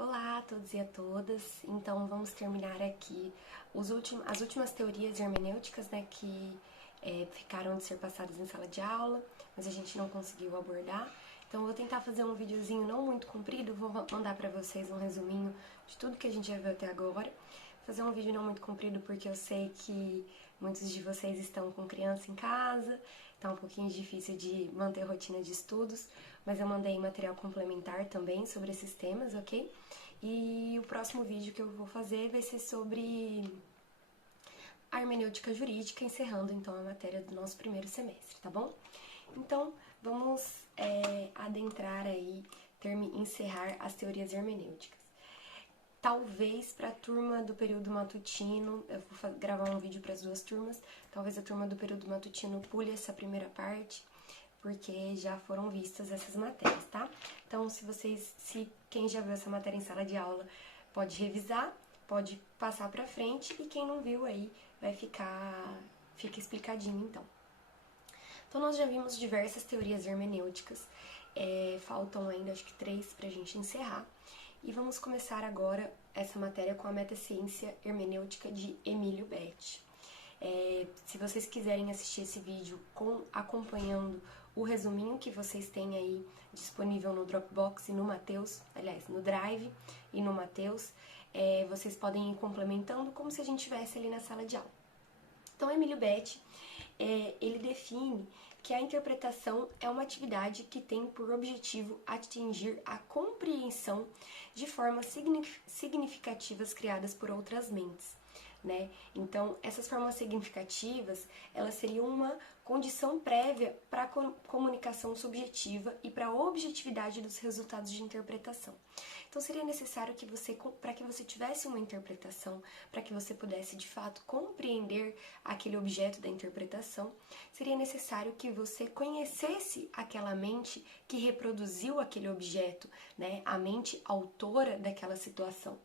Olá a todos e a todas. Então vamos terminar aqui as últimas teorias hermenêuticas, né, que ficaram de ser passadas em sala de aula, mas a gente não conseguiu abordar. Então eu vou tentar fazer um videozinho não muito comprido, vou mandar para vocês um resuminho de tudo que a gente já viu até agora. Fazer um vídeo não muito comprido porque eu sei que muitos de vocês estão com criança em casa, tá um pouquinho difícil de manter a rotina de estudos, mas eu mandei material complementar também sobre esses temas, ok? E o próximo vídeo que eu vou fazer vai ser sobre a hermenêutica jurídica, encerrando então a matéria do nosso primeiro semestre, tá bom? Então, vamos adentrar aí, encerrar as teorias hermenêuticas. Talvez para a turma do período matutino, eu vou gravar um vídeo para as duas turmas, talvez a turma do período matutino pule essa primeira parte, porque já foram vistas essas matérias, tá? Então, se quem já viu essa matéria em sala de aula pode revisar, pode passar para frente, e quem não viu aí fica explicadinho então. Então, nós já vimos diversas teorias hermenêuticas, faltam ainda acho que 3 para a gente encerrar. E vamos começar agora essa matéria com a metaciência hermenêutica de Emílio Betti. Se vocês quiserem assistir esse vídeo acompanhando o resuminho que vocês têm aí disponível no Dropbox e no Mateus, aliás, no Drive e no Mateus, vocês podem ir complementando como se a gente estivesse ali na sala de aula. Então, Emílio Betti, ele define que a interpretação é uma atividade que tem por objetivo atingir a compreensão de formas significativas criadas por outras mentes, né? Então, essas formas significativas, elas seriam uma condição prévia para a comunicação subjetiva e para a objetividade dos resultados de interpretação. Então, seria necessário que para que você tivesse uma interpretação, para que você pudesse, de fato, compreender aquele objeto da interpretação, seria necessário que você conhecesse aquela mente que reproduziu aquele objeto, né? A mente autora daquela situação.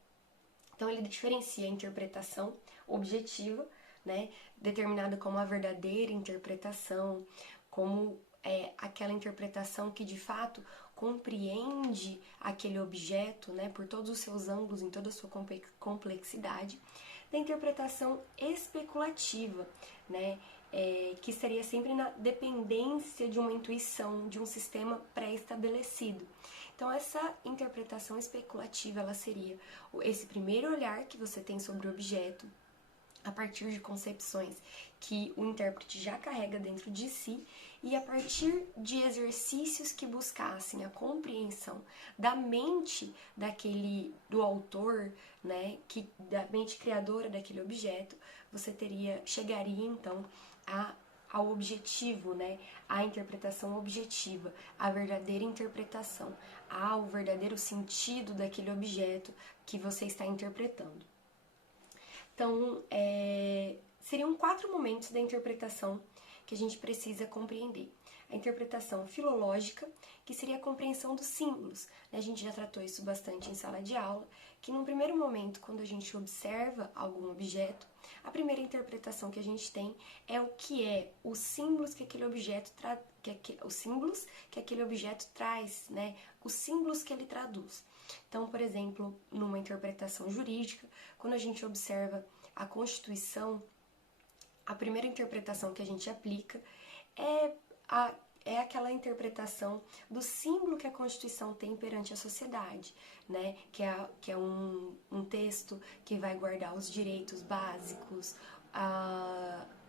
Então, ele diferencia a interpretação objetiva, né, determinada como a verdadeira interpretação, como aquela interpretação que de fato compreende aquele objeto, né, por todos os seus ângulos, em toda a sua complexidade, da interpretação especulativa, né, que seria sempre na dependência de uma intuição, de um sistema pré-estabelecido. Então, essa interpretação especulativa, ela seria esse primeiro olhar que você tem sobre o objeto, a partir de concepções que o intérprete já carrega dentro de si, e a partir de exercícios que buscassem a compreensão da mente do autor, né, da mente criadora daquele objeto, você chegaria então ao objetivo, né, à interpretação objetiva, à verdadeira interpretação, ao verdadeiro sentido daquele objeto que você está interpretando. Então, seriam 4 momentos da interpretação que a gente precisa compreender. A interpretação filológica, que seria a compreensão dos símbolos. A gente já tratou isso bastante em sala de aula, que num primeiro momento, quando a gente observa algum objeto, a primeira interpretação que a gente tem é o que é os símbolos que aquele objeto traz, né? Os símbolos que ele traduz. Então, por exemplo, numa interpretação jurídica, quando a gente observa a Constituição, a primeira interpretação que a gente aplica é aquela interpretação do símbolo que a Constituição tem perante a sociedade, né? Que é um texto que vai guardar os direitos básicos,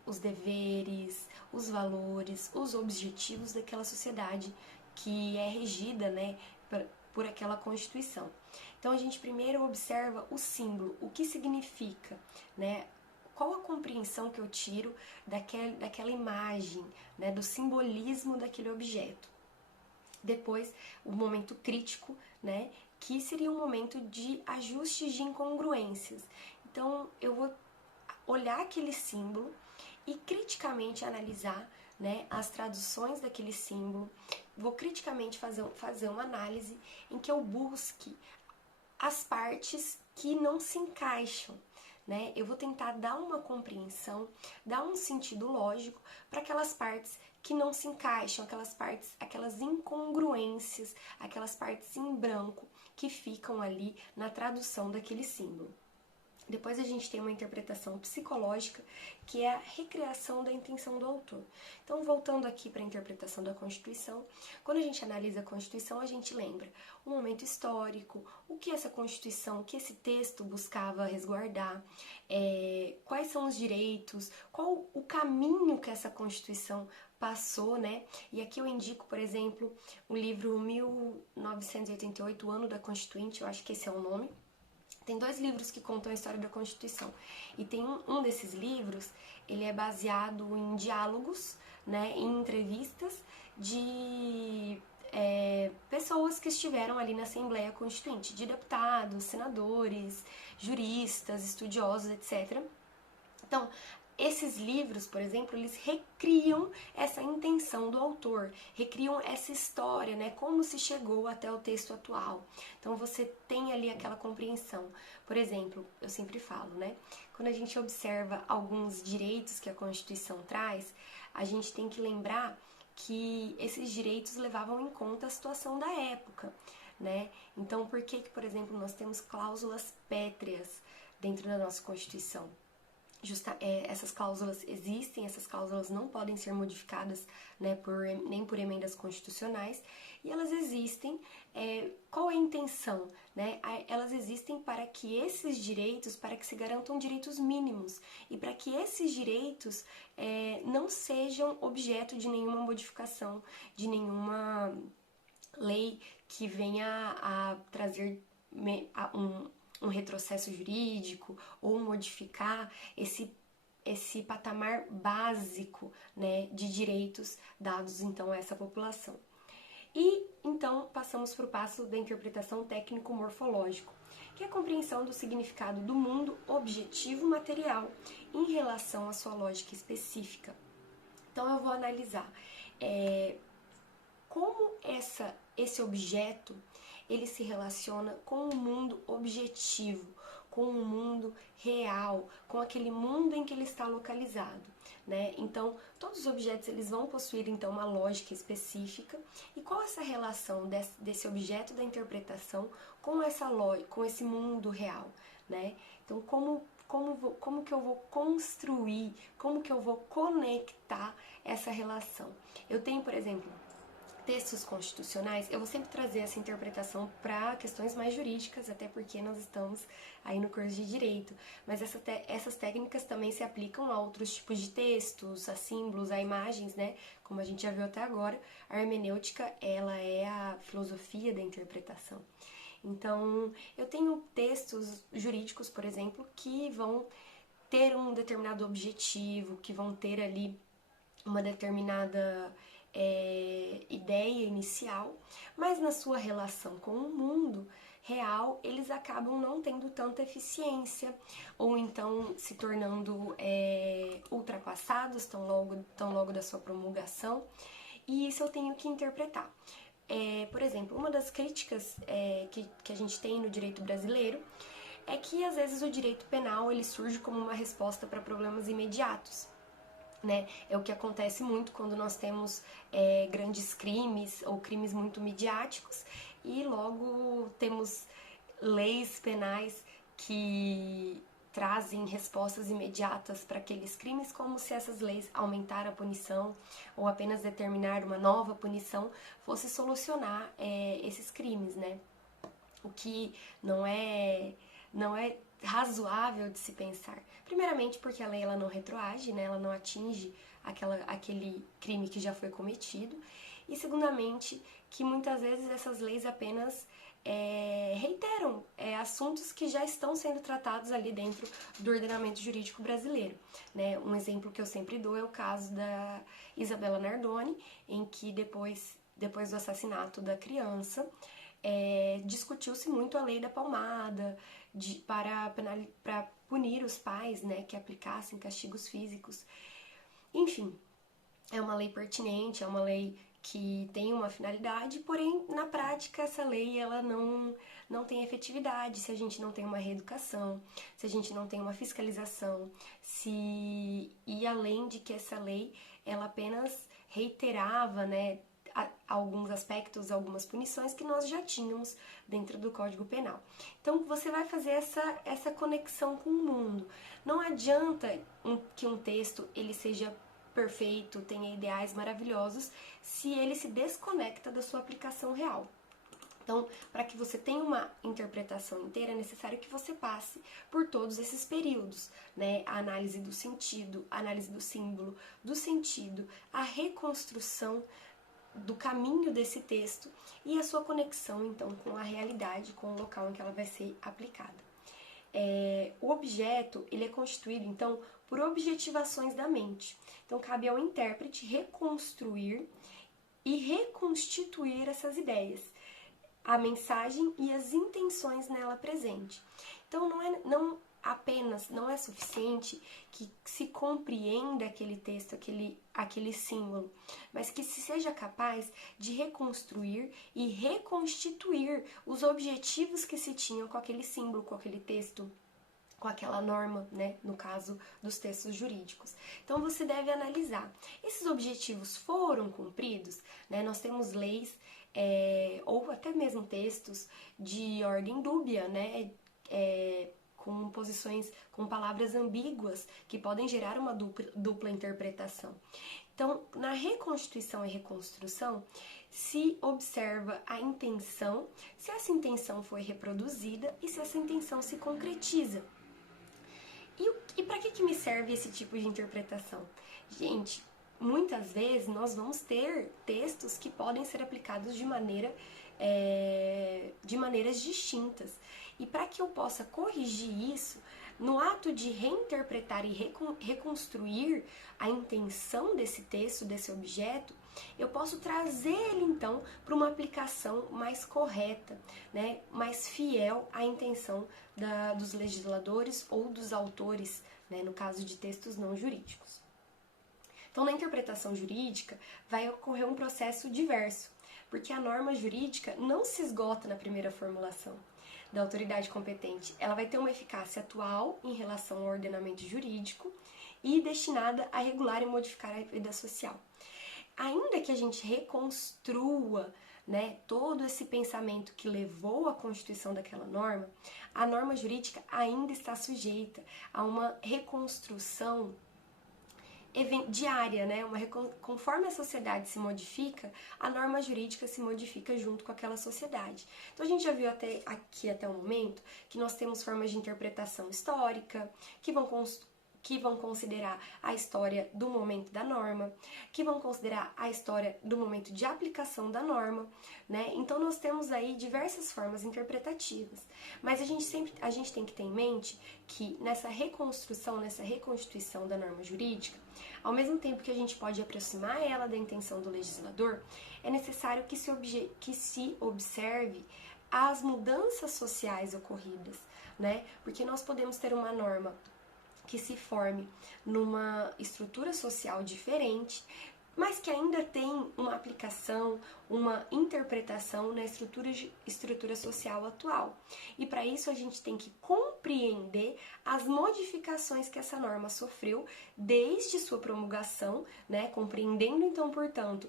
os deveres, os valores, os objetivos daquela sociedade que é regida, né, por aquela Constituição. Então, a gente primeiro observa o símbolo, o que significa, né? Qual a compreensão que eu tiro daquela imagem, né, do simbolismo daquele objeto. Depois, o momento crítico, né, que seria um momento de ajustes de incongruências. Então, eu vou olhar aquele símbolo e criticamente analisar, né, as traduções daquele símbolo. Vou criticamente fazer uma análise em que eu busque as partes que não se encaixam, né? Eu vou tentar dar uma compreensão, dar um sentido lógico para aquelas partes que não se encaixam, aquelas incongruências, aquelas partes em branco que ficam ali na tradução daquele símbolo. Depois a gente tem uma interpretação psicológica, que é a recriação da intenção do autor. Então, voltando aqui para a interpretação da Constituição, quando a gente analisa a Constituição, a gente lembra o momento histórico, o que essa Constituição, o que esse texto buscava resguardar, quais são os direitos, qual o caminho que essa Constituição passou, né? E aqui eu indico, por exemplo, o livro 1988, O Ano da Constituinte, eu acho que esse é o nome. Tem 2 livros que contam a história da Constituição. E tem um desses livros, ele é baseado em diálogos, né, em entrevistas de pessoas que estiveram ali na Assembleia Constituinte, de deputados, senadores, juristas, estudiosos, etc. Então, esses livros, por exemplo, eles recriam essa intenção do autor, recriam essa história, né, como se chegou até o texto atual. Então você tem ali aquela compreensão. Por exemplo, eu sempre falo, né, quando a gente observa alguns direitos que a Constituição traz, a gente tem que lembrar que esses direitos levavam em conta a situação da época, né? Então, por que, por exemplo, nós temos cláusulas pétreas dentro da nossa Constituição? Essas cláusulas existem, essas cláusulas não podem ser modificadas, né, nem por emendas constitucionais, e elas existem, qual é a intenção? Né? Elas existem para que esses direitos, para que se garantam direitos mínimos, e para que esses direitos não sejam objeto de nenhuma modificação, de nenhuma lei que venha a trazer um retrocesso jurídico ou modificar esse patamar básico, né, de direitos dados então a essa população. E então passamos para o passo da interpretação técnico-morfológico, que é a compreensão do significado do mundo objetivo material em relação à sua lógica específica. Então eu vou analisar como esse objeto ele se relaciona com o mundo objetivo, com o mundo real, com aquele mundo em que ele está localizado, né? Então, todos os objetos eles vão possuir então uma lógica específica. E qual é essa relação desse objeto da interpretação com com esse mundo real, né? Então, como que eu vou construir, como que eu vou conectar essa relação? Eu tenho, por exemplo, textos constitucionais, eu vou sempre trazer essa interpretação para questões mais jurídicas, até porque nós estamos aí no curso de Direito, mas essas técnicas também se aplicam a outros tipos de textos, a símbolos, a imagens, né? Como a gente já viu até agora, a hermenêutica, ela é a filosofia da interpretação. Então, eu tenho textos jurídicos, por exemplo, que vão ter um determinado objetivo, que vão ter ali uma determinada ideia inicial, mas na sua relação com o mundo real, eles acabam não tendo tanta eficiência, ou então se tornando ultrapassados tão logo da sua promulgação, e isso eu tenho que interpretar. Por exemplo, uma das críticas que a gente tem no direito brasileiro é que às vezes o direito penal ele surge como uma resposta para problemas imediatos. Né? É o que acontece muito quando nós temos grandes crimes ou crimes muito midiáticos e logo temos leis penais que trazem respostas imediatas para aqueles crimes, como se essas leis aumentaram a punição ou apenas determinar uma nova punição fosse solucionar esses crimes, né? O que não é razoável de se pensar. Primeiramente porque a lei ela não retroage, né? Ela não atinge aquele crime que já foi cometido. E segundamente que muitas vezes essas leis apenas reiteram assuntos que já estão sendo tratados ali dentro do ordenamento jurídico brasileiro, né? Um exemplo que eu sempre dou é o caso da Isabela Nardoni, em que depois do assassinato da criança, discutiu-se muito a lei da palmada, para punir os pais, né, que aplicassem castigos físicos. Enfim, é uma lei pertinente, é uma lei que tem uma finalidade, porém, na prática, essa lei ela não tem efetividade se a gente não tem uma reeducação, se a gente não tem uma fiscalização, e além de que essa lei, ela apenas reiterava, né, alguns aspectos, algumas punições que nós já tínhamos dentro do Código Penal. Então, você vai fazer essa conexão com o mundo. Não adianta que um texto ele seja perfeito, tenha ideais maravilhosos, se ele se desconecta da sua aplicação real. Então, para que você tenha uma interpretação inteira, é necessário que você passe por todos esses períodos, né? A análise do sentido, a análise do símbolo, do sentido, a reconstrução do caminho desse texto e a sua conexão, então, com a realidade, com o local em que ela vai ser aplicada. O objeto, ele é constituído, então, por objetivações da mente. Então, cabe ao intérprete reconstruir e reconstituir essas ideias, a mensagem e as intenções nela presente. Então, não é suficiente que se compreenda aquele texto, aquele símbolo, mas que se seja capaz de reconstruir e reconstituir os objetivos que se tinham com aquele símbolo, com aquele texto, com aquela norma, né, no caso dos textos jurídicos. Então, você deve analisar. Esses objetivos foram cumpridos? Né? Nós temos leis ou até mesmo textos de ordem dúbia, né, com posições, com palavras ambíguas que podem gerar uma dupla interpretação. Então, na reconstituição e reconstrução, se observa a intenção, se essa intenção foi reproduzida e se essa intenção se concretiza. E para que me serve esse tipo de interpretação? Gente, muitas vezes nós vamos ter textos que podem ser aplicados de maneiras distintas. E para que eu possa corrigir isso, no ato de reinterpretar e reconstruir a intenção desse texto, desse objeto, eu posso trazer ele então para uma aplicação mais correta, né, mais fiel à intenção dos legisladores ou dos autores, né, no caso de textos não jurídicos. Então, na interpretação jurídica, vai ocorrer um processo diverso, porque a norma jurídica não se esgota na primeira formulação da autoridade competente. Ela vai ter uma eficácia atual em relação ao ordenamento jurídico e destinada a regular e modificar a vida social. Ainda que a gente reconstrua, né, todo esse pensamento que levou à constituição daquela norma, a norma jurídica ainda está sujeita a uma reconstrução diária, né? Conforme a sociedade se modifica, a norma jurídica se modifica junto com aquela sociedade. Então a gente já viu até o momento que nós temos formas de interpretação histórica, que vão considerar a história do momento da norma, que vão considerar a história do momento de aplicação da norma, né? Então nós temos aí diversas formas interpretativas, mas a gente tem que ter em mente que nessa reconstrução, nessa reconstituição da norma jurídica, ao mesmo tempo que a gente pode aproximar ela da intenção do legislador, é necessário que se observe as mudanças sociais ocorridas, né? Porque nós podemos ter uma norma que se forme numa estrutura social diferente, mas que ainda tem uma aplicação, uma interpretação na estrutura social atual. E para isso a gente tem que compreender as modificações que essa norma sofreu desde sua promulgação, né? Compreendendo então, portanto,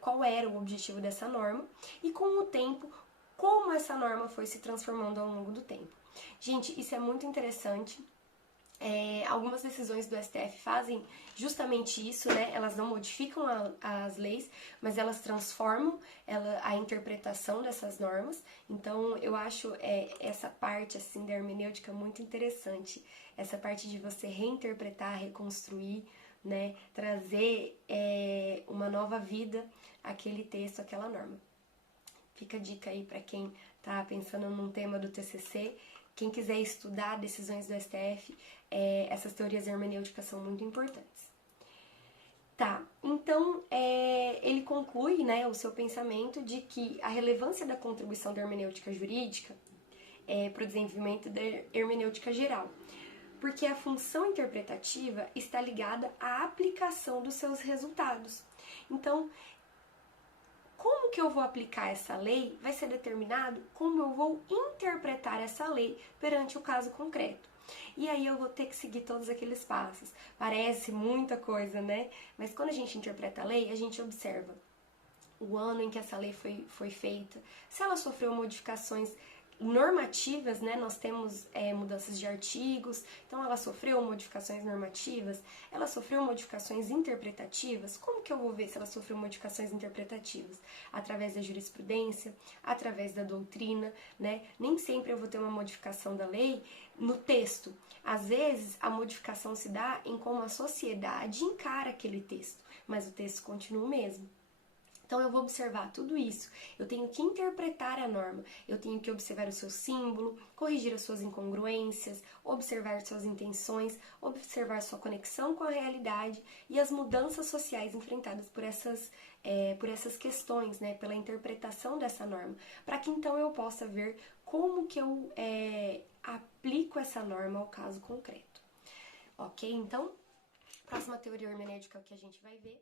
qual era o objetivo dessa norma e com o tempo, como essa norma foi se transformando ao longo do tempo. Gente, isso é muito interessante. Algumas decisões do STF fazem justamente isso, né? Elas não modificam as leis, mas elas transformam a interpretação dessas normas. Então, eu acho essa parte assim da hermenêutica muito interessante. Essa parte de você reinterpretar, reconstruir, né? Trazer uma nova vida àquele texto, àquela norma. Fica a dica aí para quem está pensando num tema do TCC. Quem quiser estudar decisões do STF, essas teorias hermenêuticas são muito importantes. Tá, então ele conclui, né, o seu pensamento de que a relevância da contribuição da hermenêutica jurídica para o desenvolvimento da hermenêutica geral, porque a função interpretativa está ligada à aplicação dos seus resultados. Então, como que eu vou aplicar essa lei vai ser determinado como eu vou interpretar essa lei perante o caso concreto. E aí eu vou ter que seguir todos aqueles passos. Parece muita coisa, né? Mas quando a gente interpreta a lei, a gente observa o ano em que essa lei foi feita, se ela sofreu modificações normativas, né? Nós temos mudanças de artigos, então ela sofreu modificações normativas, ela sofreu modificações interpretativas. Como que eu vou ver se ela sofreu modificações interpretativas? Através da jurisprudência, através da doutrina, né? Nem sempre eu vou ter uma modificação da lei no texto. Às vezes a modificação se dá em como a sociedade encara aquele texto, mas o texto continua o mesmo. Então eu vou observar tudo isso, eu tenho que interpretar a norma, eu tenho que observar o seu símbolo, corrigir as suas incongruências, observar suas intenções, observar sua conexão com a realidade e as mudanças sociais enfrentadas por essas questões, né, pela interpretação dessa norma, para que então eu possa ver como que eu aplico essa norma ao caso concreto. Ok? Então, próxima teoria hermenêutica que a gente vai ver